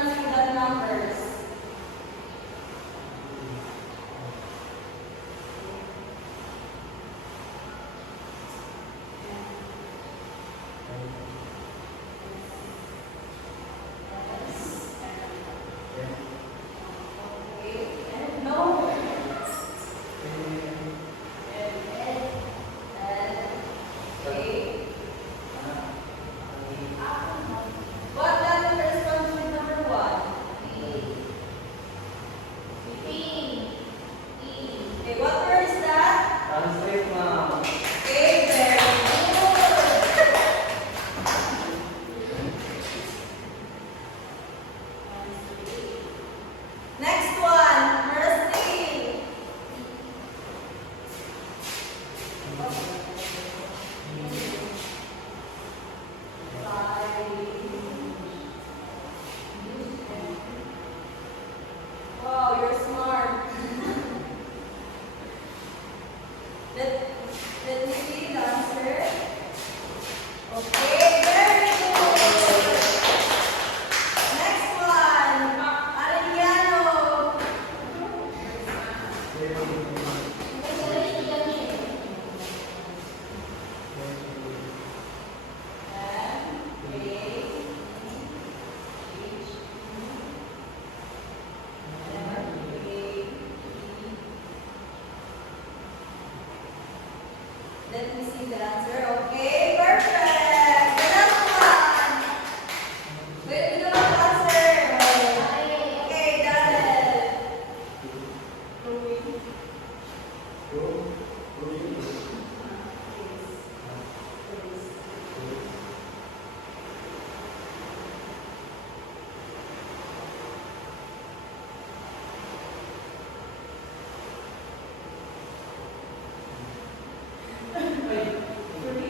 persons with the numbers. Let me see the answer. Okay, perfect. The last one. Wait, we don't have the answer. Okay, Daniel.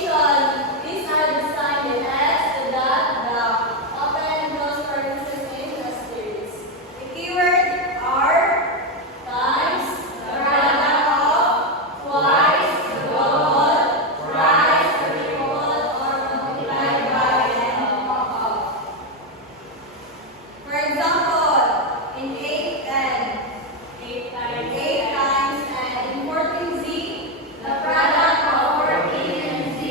multiplication. These are the sign, the x, the dot, the open and close parentheses in the series. The keyword are times, the product of, twice, the double, thrice, the triple, or multiplied by and of. For example, in 8 and 8 times and in 14z, the product of 14 and z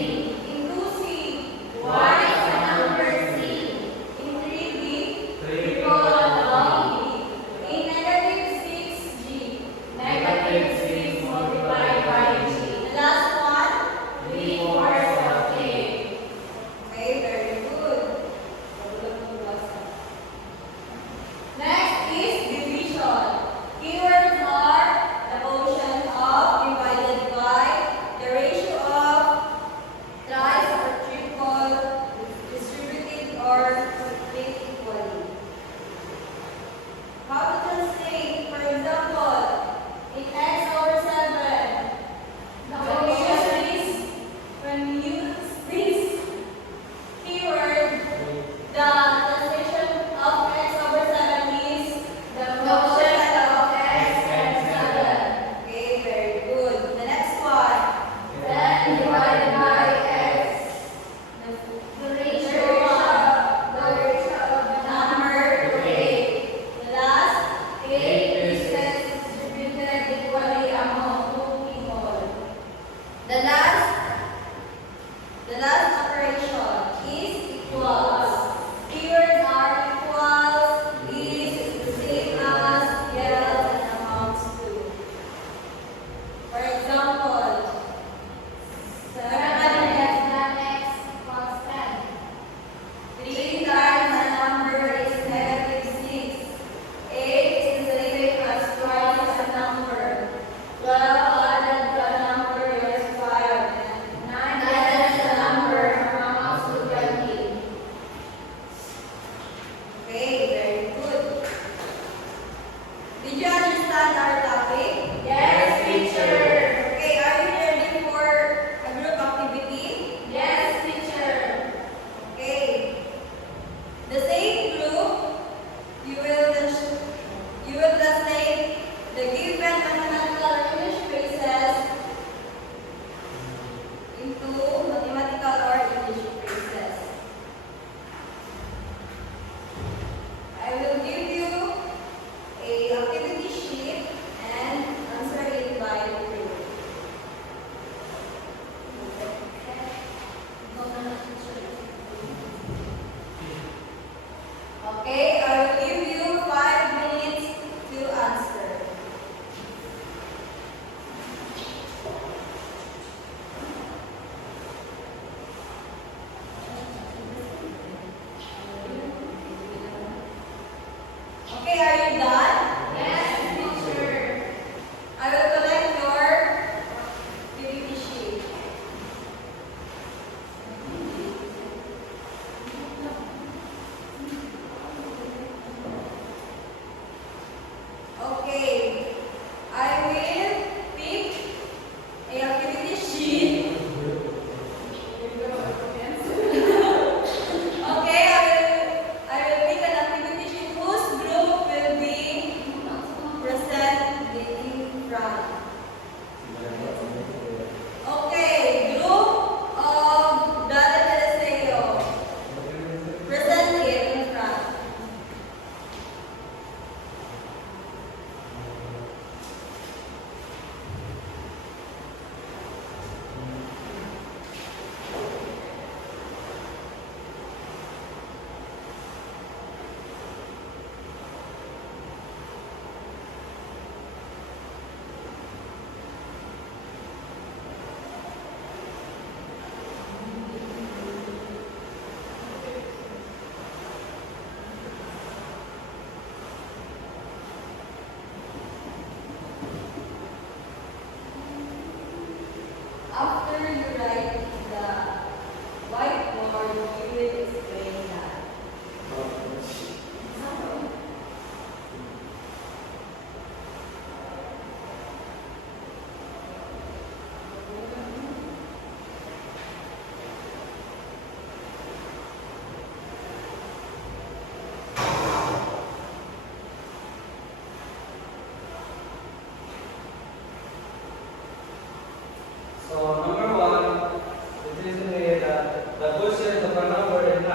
the quotient of a number is 9.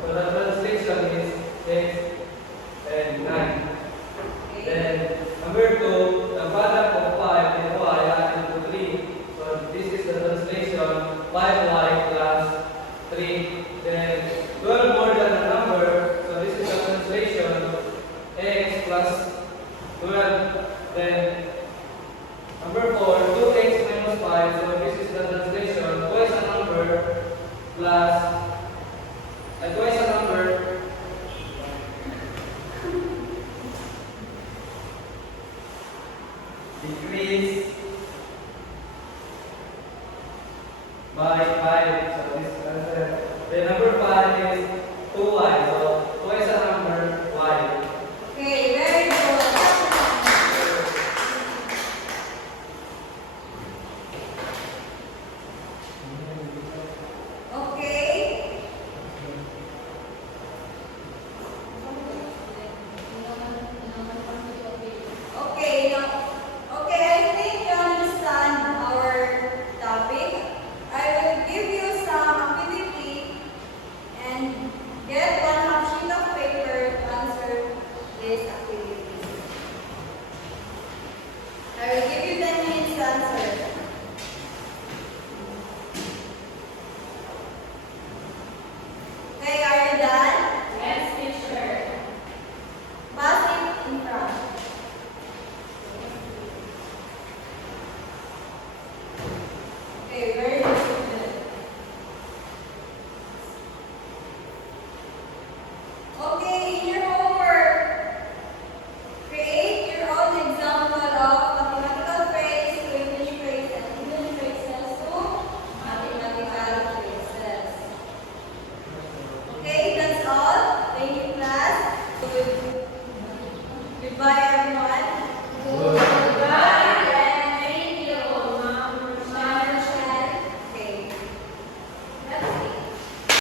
So the translation is x and 9. Then number 2, the product of 5 and y added to 3. So this is the translation 5y plus 3. Then 12 more than a number. So this is the translation x plus 12. Then number 4, 2x minus 5. So this is the translation twice a number plus twice a number decrease by 5. So this is answer. Then number 5 is 2y. So twice a number y. Okay, very good. Okay. Okay, I think you understand our topic. I will give you some activity and get one half sheet of paper to answer this activity. I will give you 10 minutes to answer. Okay, are you done? Yes, teacher. Pass it in front. Okay, very good. Okay, in your homework, create your own example of mathematical phrase to English phrase and English phrases to mathematical phrases. Okay, that's all. Thank you, class. Goodbye, everyone.